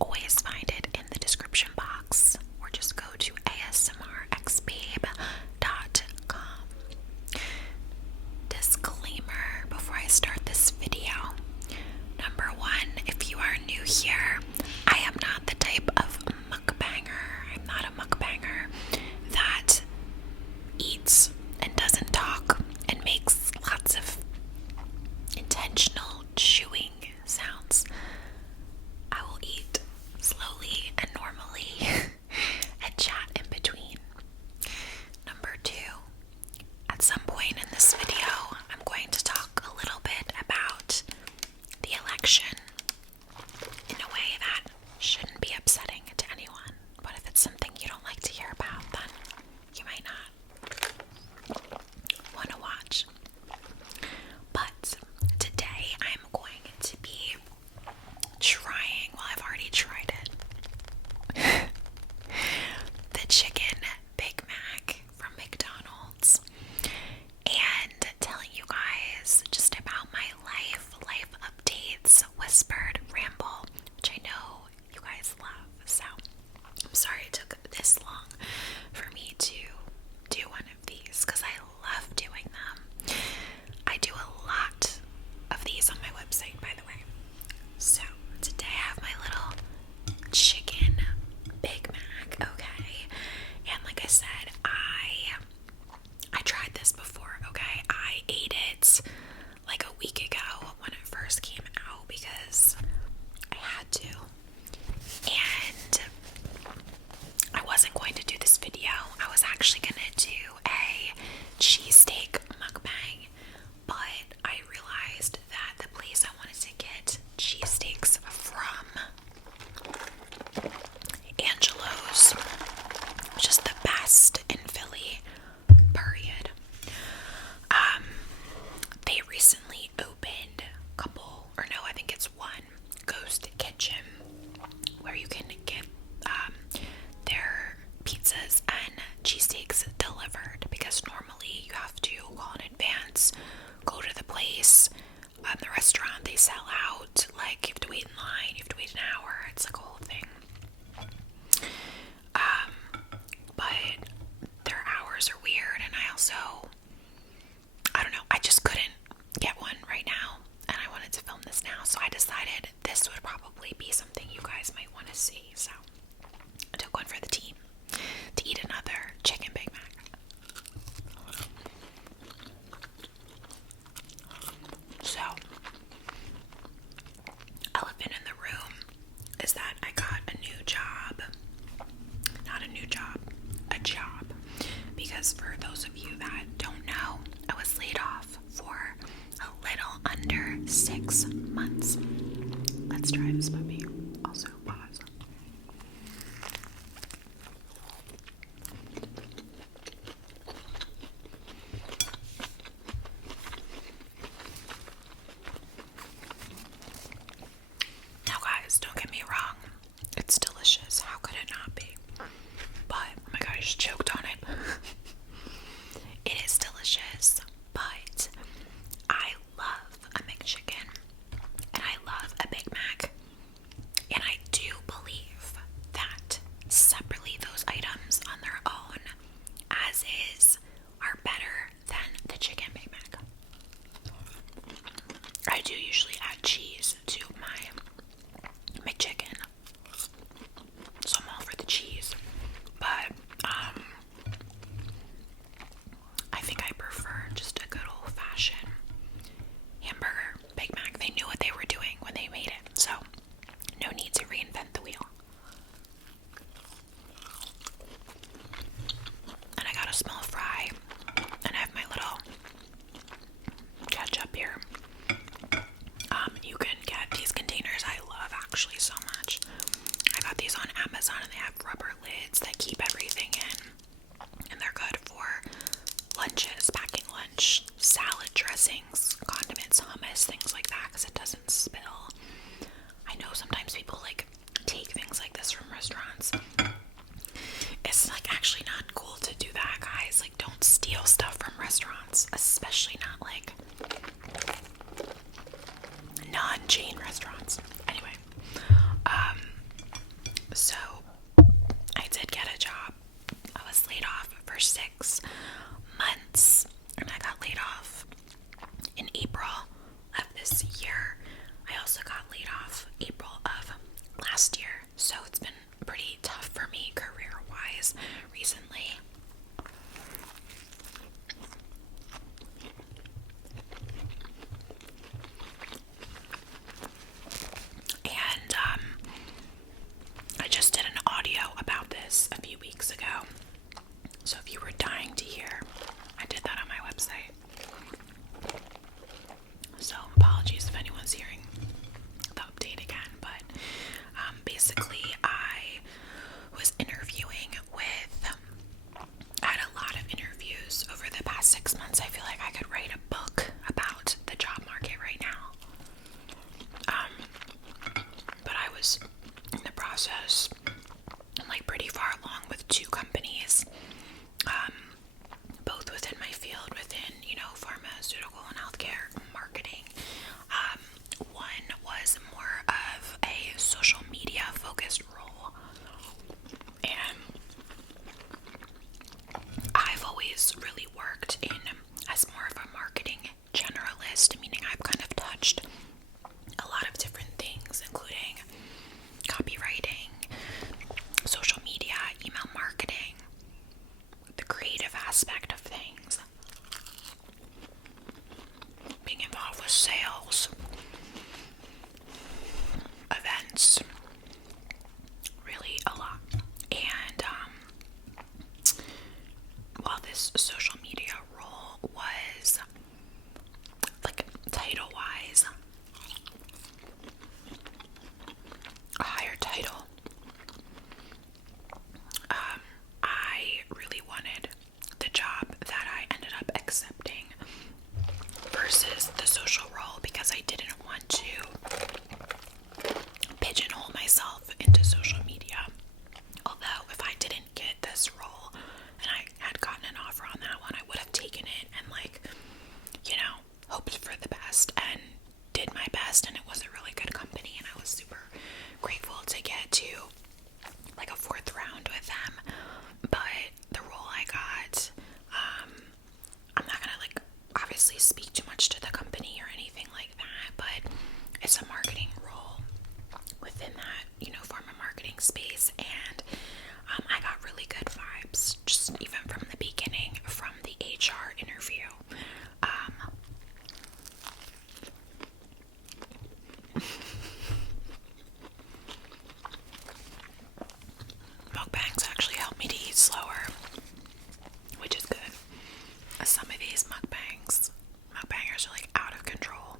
always find it in the description box, or just go to asmrxbabe.com. Disclaimer before I start this video. Number one, if you are new here, I am not the type of mukbanger. I'm not a mukbanger that eats and doesn't talk and makes lots of intentional chewing sounds. I will eat slowly and normally and chat in between. Number two, at some point in this video, I'm going to talk a little bit about the election in a way that shouldn't be upsetting to anyone. But if it's something you don't like to hear about, then you might not want to watch. But today I'm going to be trying, well, I've already tried it, the chicken Big Mac from McDonald's, and telling you guys just about my life updates, whispered ramble, which I know you guys love. So I'm sorry it took this long for me to do one of these, because I love doing them. I do a lot of these on my website, by the way. So today I have my little chicken Big Mac, okay? And like I said, I tried this before, okay? I ate it like a week ago when it first came out because I had to. And I wasn't going to do this video. I was actually going to do a cheesesteak mukbang, but I realized that the place I wanted to get cheesesteaks from, Angelo's, which is the best in Philly, period. They recently opened a couple, or no, I think it's one, ghost kitchen where you can get their pizzas and cheesesteaks delivered, because normally you have to call in advance, go to the place, the restaurant, they sell out, like you have to wait in line, you have to wait an hour, it's like a whole thing. But their hours are weird, and I don't know, I just couldn't get one right now, and I wanted to film this now, so I decided this would probably be something you guys might want to see, so I took one for the team to eat another chicken Big Mac. So, elephant in the room is that I got a job, a job, because for those of you that don't know, I was laid off for a little under 6 months. Let's try this puppy. Also, pause. Now guys, don't get me wrong, it's delicious, how could it not be? But, oh my god, I just choked on it. It is delicious, but I love a McChicken, and I love a Big Mac, and I do believe that separately those items on their own, as is, are better than the chicken Big Mac. I do usually add cheese to my McChicken, so I'm all for the cheese, but I think I prefer just a good old-fashioned hamburger Big Mac. They knew what they were doing when they made it, so no need to reinvent the wheel. And I got a small fry, and I have my little ketchup here. You can get these containers, I love actually so much. I got these on Amazon, and they have rubber lids that keep everything in, and they're good for lunches, packing lunch, salad dressings, condiments, hummus, things like that, because it doesn't spill. I know sometimes people like take things like this from restaurants. It's like actually not cool to do that, guys. Like, don't steal stuff from restaurants, especially not like non-chain restaurants. Anyway, So it's been pretty tough for me career-wise recently. And I just did an audio about this a few weeks ago. So if you were dying to hear, I did that on my website. So apologies if anyone's hearing the update again, but basically I was interviewing with, I had a lot of interviews over the past 6 months. I feel like I could write a book about the job market right now. But I was in the process, I'm like pretty far along with 2 companies, both within my field, within, pharmaceutical and healthcare marketing. One was more of a social media focused role, and I've always really worked in as more of a marketing generalist, meaning I've kind of touched a lot of different things, including copywriting, social media, email marketing, the creative aspect of things, being involved with sales, events, really a lot. And while this social media role was, like, title-wise, a higher title, I really wanted the job that I ended up accepting versus the social role, because I didn't want to pigeonhole myself into social media. Although if I didn't get this role and I had gotten an offer on that one, I would have taken it and hoped for the best and did my best, and it was a really good company, and I was super grateful to get to like a 4th round with them. But the role I got, I'm not gonna obviously speak too much to the company or anything like that, but it's a marketing role within that, pharma marketing space, and I got really good vibes, just even from the beginning, from the HR interview. Mukbangs actually help me to eat slower, which is good. Some of these mukbangers are out of control,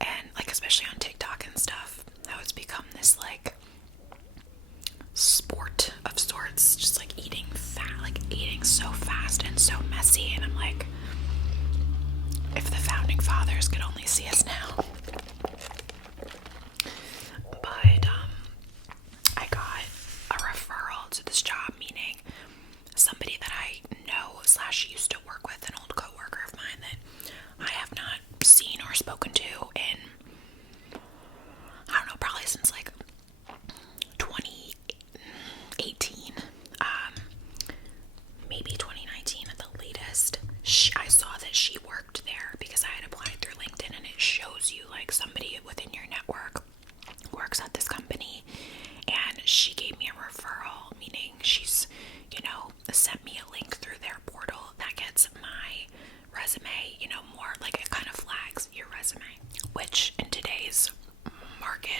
and especially on TikTok and stuff, how it's become this sport of sorts, just eating eating so fast and so messy, and I'm like, if the founding fathers could only see us now. But I got a referral to this job, meaning somebody that I know / used to work with, an old coworker of mine that I have not seen or spoken to in, I don't know, probably since 2018, maybe 2019 at the latest. I saw that she worked there because I had applied through LinkedIn, and it shows you somebody within your network works at this company, and she gave me a referral, meaning she's, sent me a link through their portal that gets my resume, more it kind of flags your resume, which in today's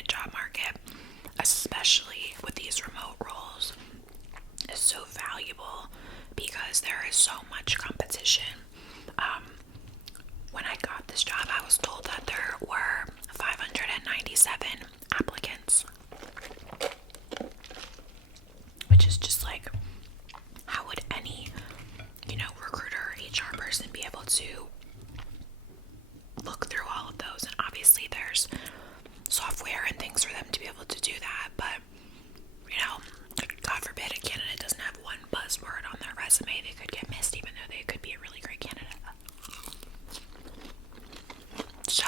job market, especially with these remote roles, is so valuable because there is so much competition. When I got this job, I was told that there were 597 applicants, which is just how would any, recruiter or HR person be able to look through all of those? And obviously there's software and things for them to be able to do that, but God forbid a candidate doesn't have one buzzword on their resume, they could get missed even though they could be a really great candidate. So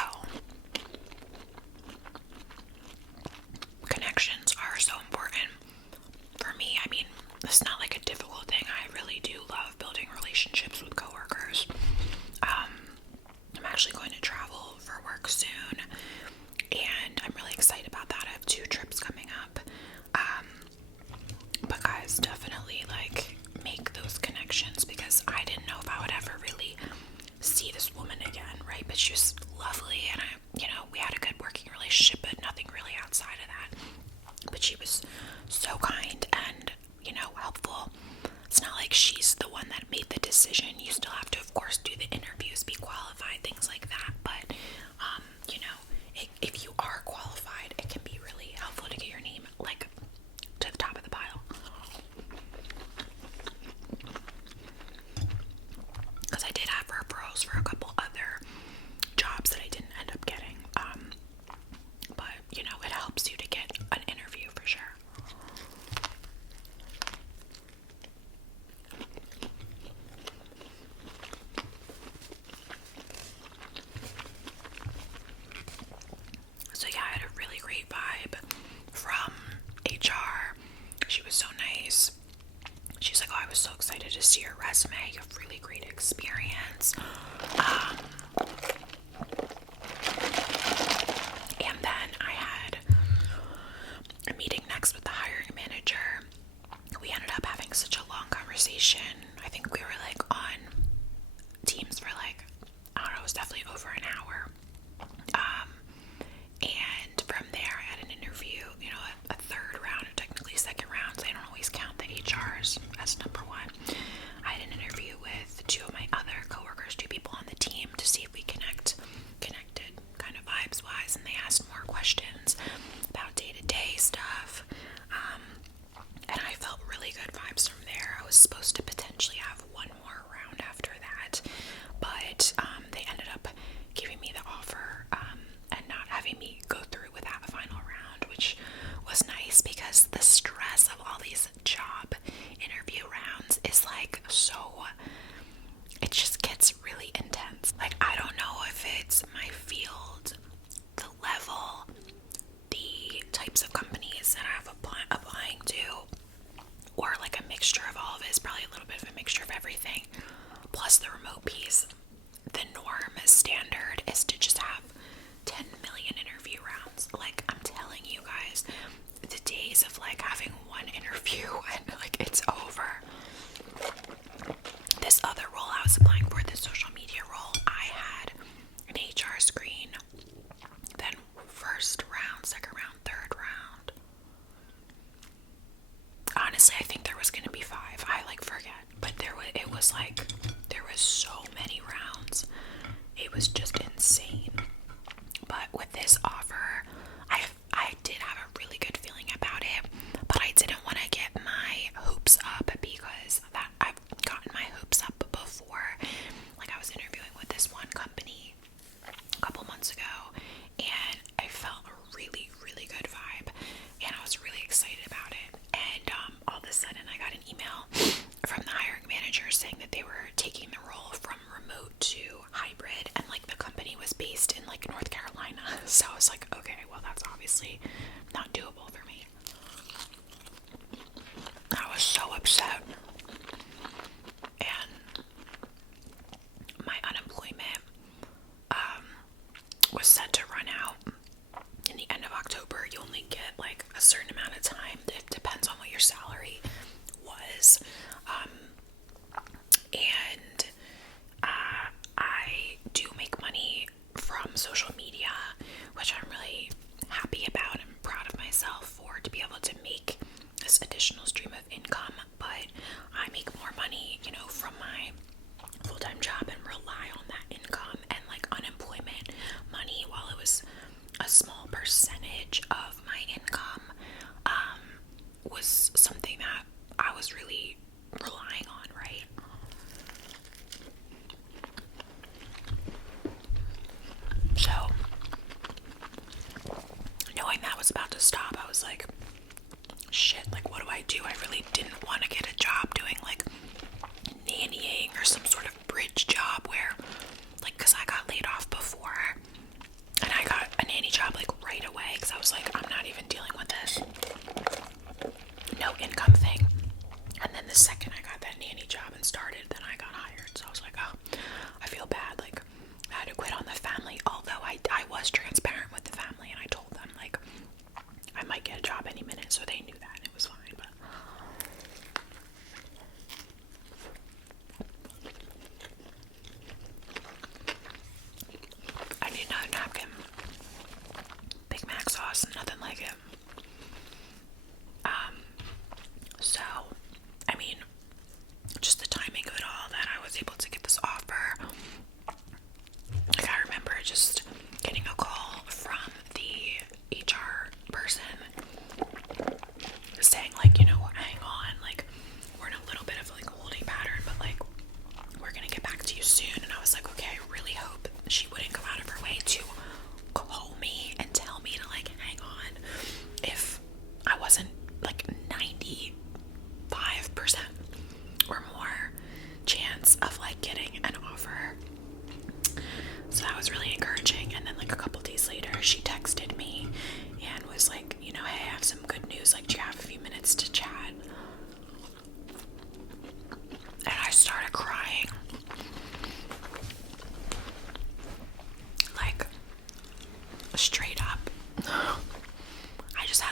was definitely like make those connections, because I didn't know if I would ever really see this woman again, right? But she was lovely, and we had a good working relationship, but nothing really outside of that. But she was so kind and, helpful. It's not like she's the one that made the decision. You still have to, of course, do the interviews, be qualified, things like that. But, if you are qualified, it can be really helpful to get your name, like, to the top of the pile. Because I did have referrals for a couple other jobs that I didn't end up getting. But, it helps you to get an interview for sure. So yeah, I had a really great vibe from HR. She was so nice. She's like, oh, I was so excited to see your resume. You have really great experience. And then I had a meeting next with the hiring manager. We ended up having such a long conversation. I think we were like on Teams for like, I don't know, it was definitely over an hour. And from there I had an interview, a third round, or technically second round. They don't always count the HRs as number one. I had an interview with two of my other coworkers, two people on the team, to see if we connected kind of vibes wise, and they asked more questions about day-to-day stuff. And I felt really good vibes from there. I was supposed to potentially have one more round after that, but they ended up giving me the offer and not having me go through with that final round, which was nice, because the stress of all these job interview rounds is like it just gets really intense. Like, I don't know if it's my field, the level, the types of companies that I'm applying to, or like a mixture of all of it. Is probably a little bit of a mixture of everything, plus the remote piece. The norm standard is to just have 10 million interview rounds. Like, I'm telling you guys, the days of like having one interview and like it's over. This other role I was applying for, the social media role, I had an HR screen, then first round, second round, third round. Honestly, I think there was gonna be 5. I like forget, but there was so many rounds. It was just insane. But with this offer, I did have a really good feeling about it, but I didn't want to get my hopes up, because I've gotten my hopes up before. Like, I was interviewing with this one company a couple months ago, and I felt a really, really good vibe, and I was really excited about it. And all of a sudden, I got an email from the hiring manager saying that they were taking the role from remote to hybrid, and like the company was based in like North Carolina. So I was like, okay, well, that's obviously not doable for me. I was so upset. And my unemployment was set to run out in the end of October. You only get like a certain amount of time. It depends on what your salary was. And I do make money from social media, which I'm really happy about and proud of myself for, to be able to make this additional stream of income. But I make more money, from my full-time job, and rely on that income. And like unemployment money, while it was a small percentage of my income, was something that I was really relying on, right? So, knowing that was about to stop, I was like, shit, like, what do I do? I really didn't want to get a job doing like nannying or some sort of bridge job where, like, because I got laid off before, and I got a nanny job like right away, because I was like, I'm not even dealing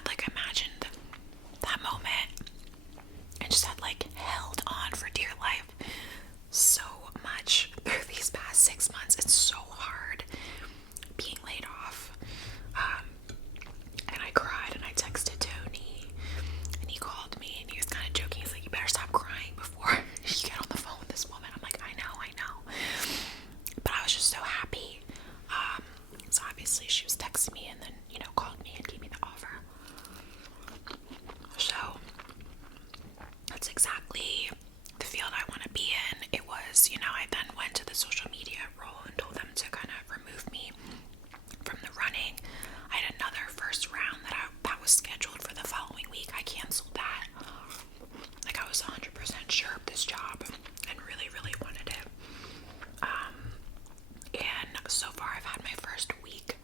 had like imagined that moment and just had like held on for dear life so much through these past 6 months. It's so hard being laid off. And I cried and I texted Tony and he called me and he was kind of joking. He's like, you better stop crying before you get on the phone with this woman. I'm like, I know. But I was just so happy. So obviously she was texting me and then, called me and gave me the offer. So that's exactly the field I want to be in. It was, I then went to the social media role and told them to kind of remove me from the running. I had another first round that was scheduled for the following week. I canceled that. Like, I was 100% sure of this job and really, really wanted it. And so far I've had my first week.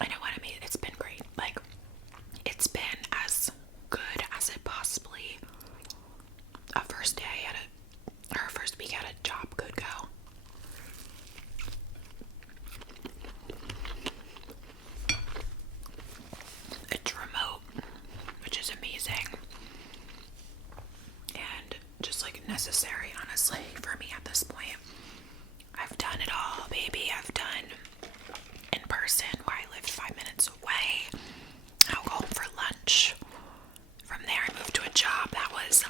I know what I mean. It's been great. Like, it's been as good as it possibly a first day or first week at a job could go. It's remote, which is amazing and just like necessary, honestly, for me at this point. I've done it all, baby. I've done in person where I lived 5 minutes away. I'll go home for lunch. From there, I moved to a job that was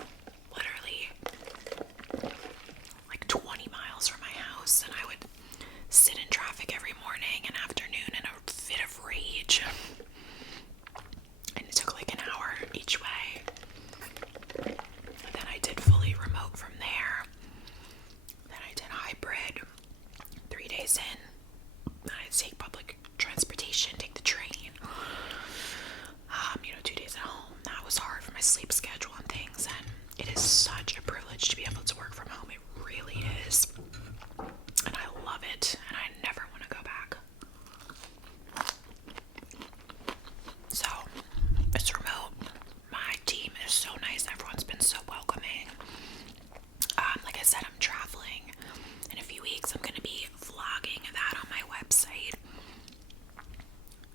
literally like 20 miles from my house, and I would sit in traffic every morning and afternoon in a fit of rage. And it took like an hour each way. And then I did fully remote from there. Then I did hybrid 3 days in. Then I'd take public transportation, take the train. 2 days at home. That was hard for my sleep schedule and things, and it is such a privilege to be able to work from home. It really is. And I love it, and I never want to go back. So, it's remote. My team is so nice. Everyone's been so welcoming. Like I said, I'm traveling in a few weeks. I'm going to be vlogging that on my website.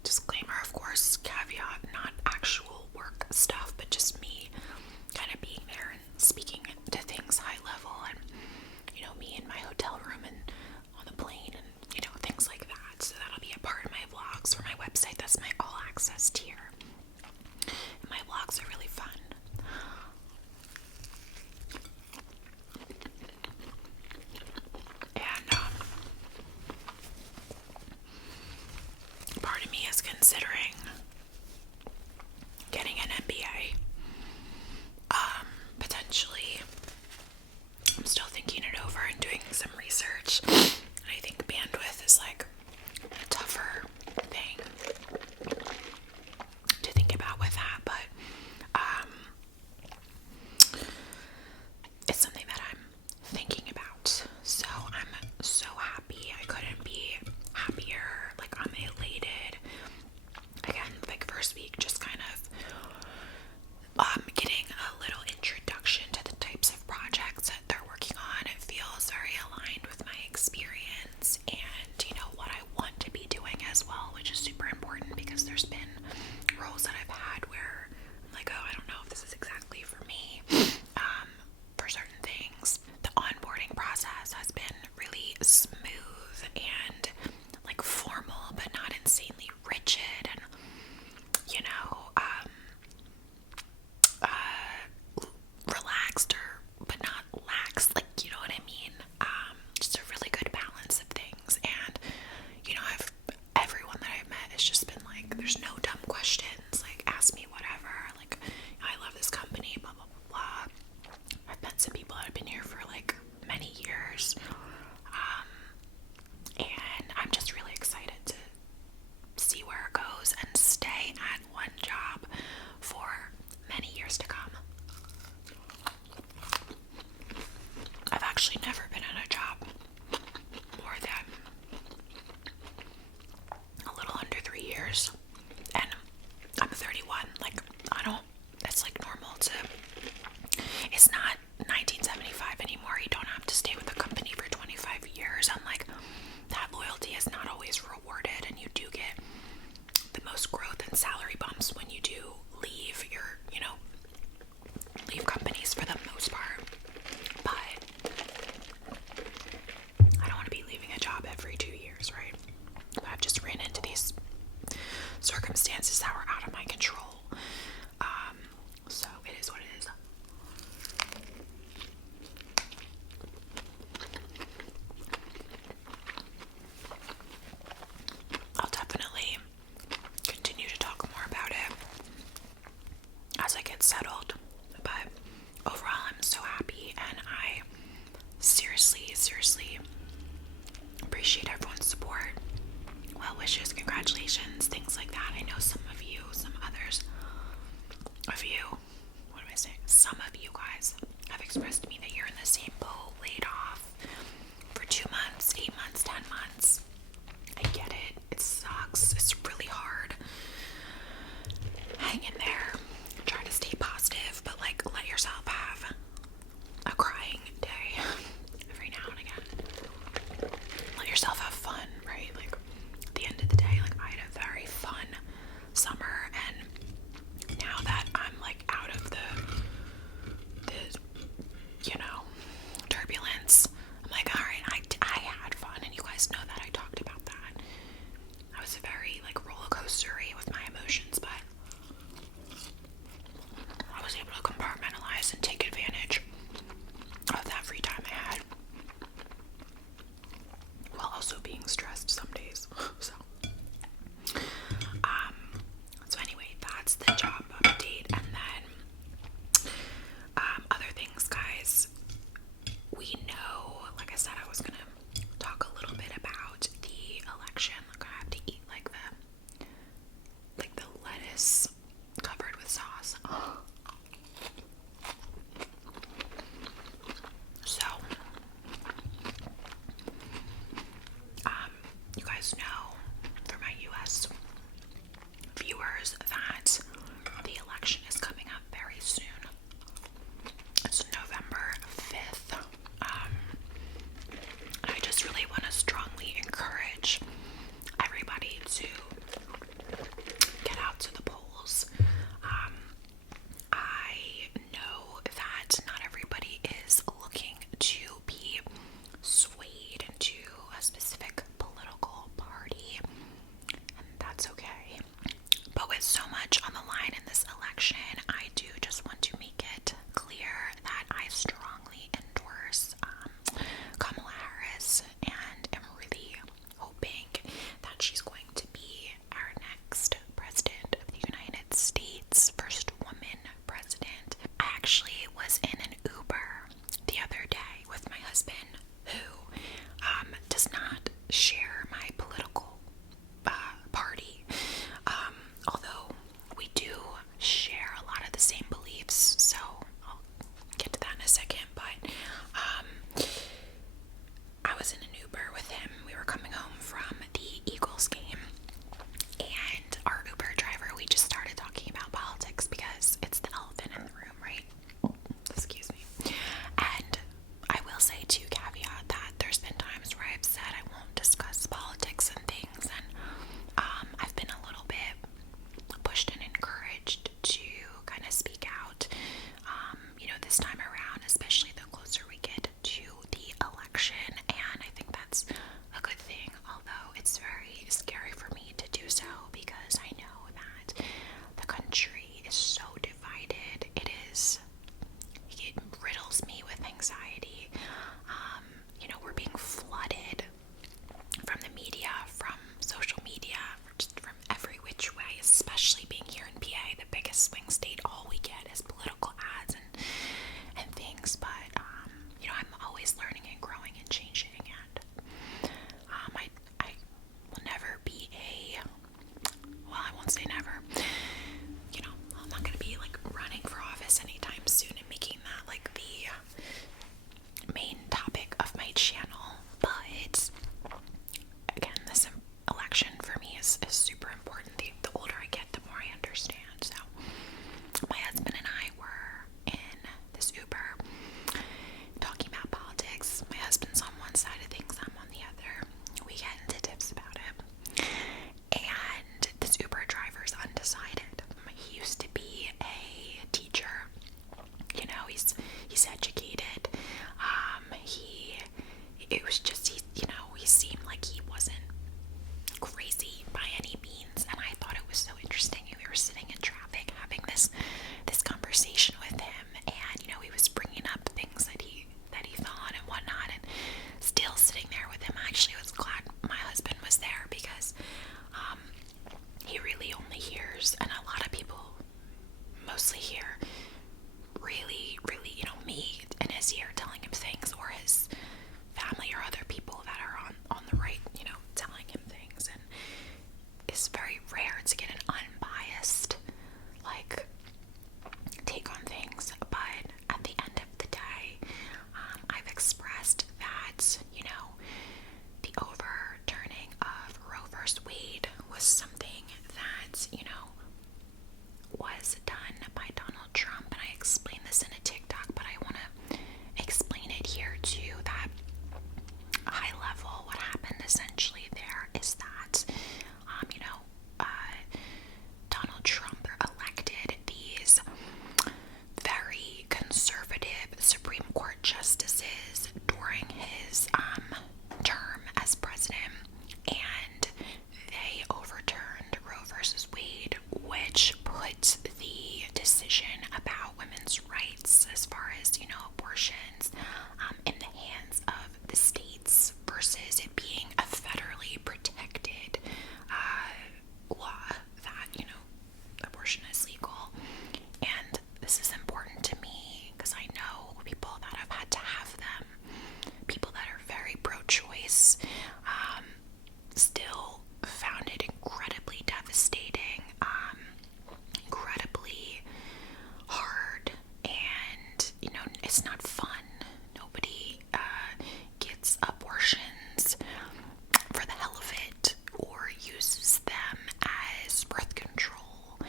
Disclaimer, of course, caveat, not actual work stuff, but just me kind of being there and speaking to things high level, and me in my hotel room and on the plane and things like that. So that'll be a part of my vlogs for my website. That's my all access tier. And my vlogs are really fun. And part of me is considering getting an MBA. Potentially. I'm still thinking it over and doing some research. And I think bandwidth is like a tougher thing to think about with that, but hang in there, try to stay positive, but like let yourself have a crying day every now and again. Let yourself have fun, right? Like at the end of the day, like I had a very fun summer, and now that I'm like out of the turbulence, I'm like, all right, I had fun, and you guys know that I talked about that. I was very like roller coastery with my emotions, but I was able to compartmentalize and take advantage of that free time I had, while also being stressed some days. So anyway, that's the job update. And then other things, guys. We know, like I said, I was gonna talk a little bit about the election. Like I have to eat like the lettuce covered with sauce. So, you guys know, for my US viewers, that the election is coming up very soon. It's November 5th. I just really want to strongly encourage everybody to get out to the polls. I know that not everybody is looking to be swayed into a specific political party, and that's okay. But with so much on the line in this election, I do just want to make it clear that I strongly endorse Kamala Harris, and am really hoping that she's going to be our next president of the United States, first woman president. I actually was in an Uber the other day with my husband, who does not share my political party, although we do share a lot of the same beliefs, so I'll get to that in a second. But was done by Donald Trump, and I explained this in a TikTok, but I want to explain it here too, that high level, what happened essentially there is that, Donald Trump elected these very conservative Supreme Court justices during his term as president, and they overturned Roe versus Wade, which put the decision about women's rights as far as, abortions, in the hands of the states versus it being a federally protected law that, abortion is legal. And this is important to me because I know people that have had to have them, people that are very pro-choice, still found it incredibly devastating, incredibly hard, and it's not fun. Nobody gets abortions for the hell of it or uses them as birth control.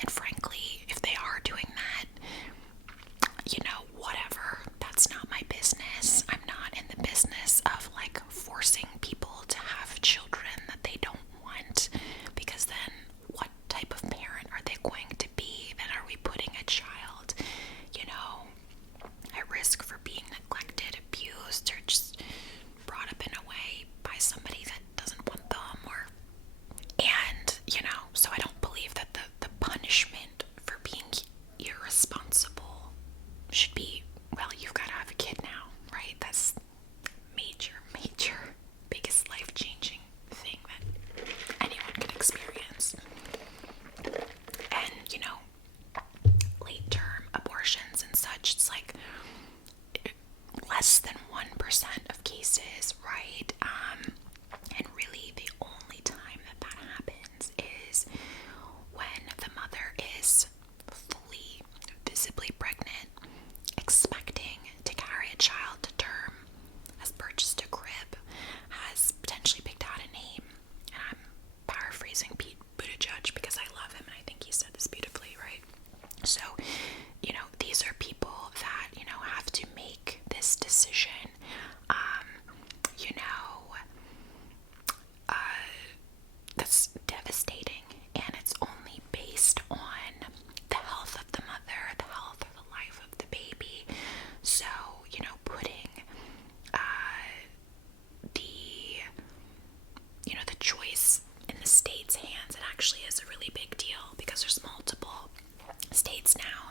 And frankly, if they are doing that, whatever. That's not my business. I'm not in the business of forcing people to have children that they don't want, because then what type of parent are they going to be? Then are we putting a child, at risk for being neglected, abused, or just brought up in a way by somebody that doesn't want them, and so I don't believe that the punishment for being irresponsible should be, well, you've got to have a kid now, right? That's major, biggest life-changing thing that anyone can experience. And, late-term abortions and such, it's less than 1% of cases, right? And really the only time that happens is when the mother is fully, visibly pregnant, expecting to carry a child to term, has purchased a crib, has potentially picked out a name, and I'm paraphrasing Pete Buttigieg because I love him and I think he said this beautifully, right? So, these are people that, have to make this decision, that's devastating, and it's only based on the health of the mother, the health of the life of the baby. So, putting the choice in the state's hands, it actually is a really big deal because there's multiple states now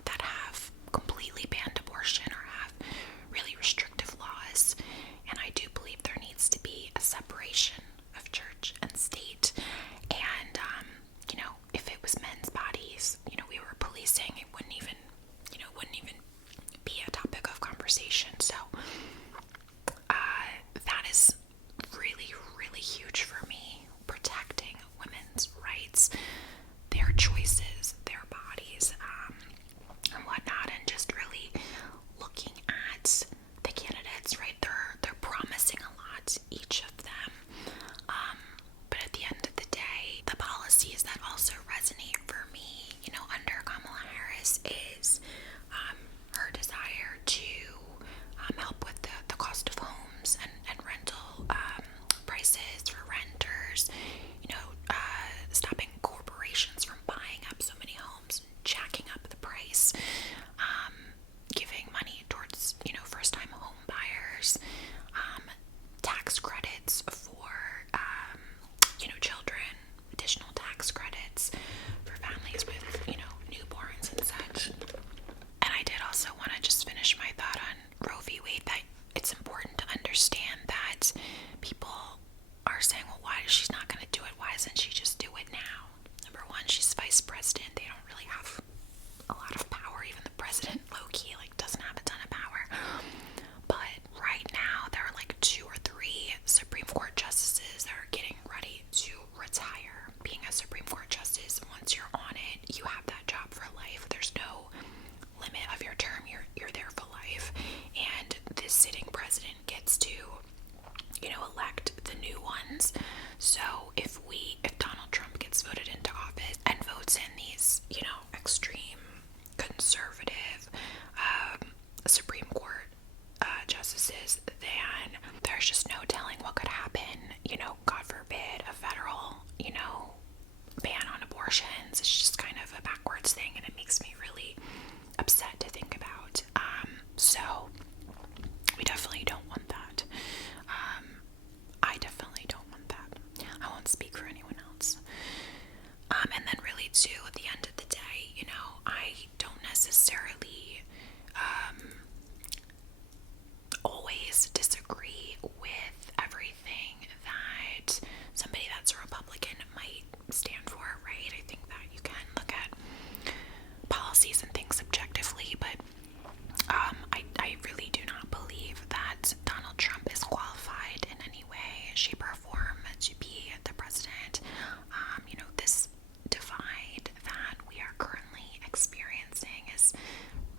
this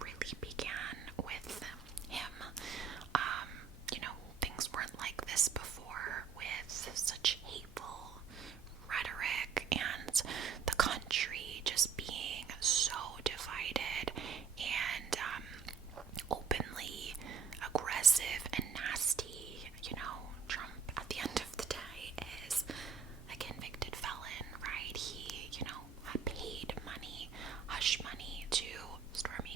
really began with him. You know, things weren't like this before, with such hateful rhetoric and the country just being so divided and openly aggressive and nasty. You know, Trump at the end of the day is a convicted felon, right? He, you know, paid money, hush money, to Stormy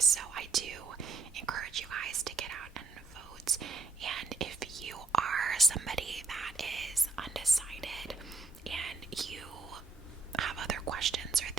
So I do encourage you guys to get out and vote. And if you are somebody that is undecided and you have other questions or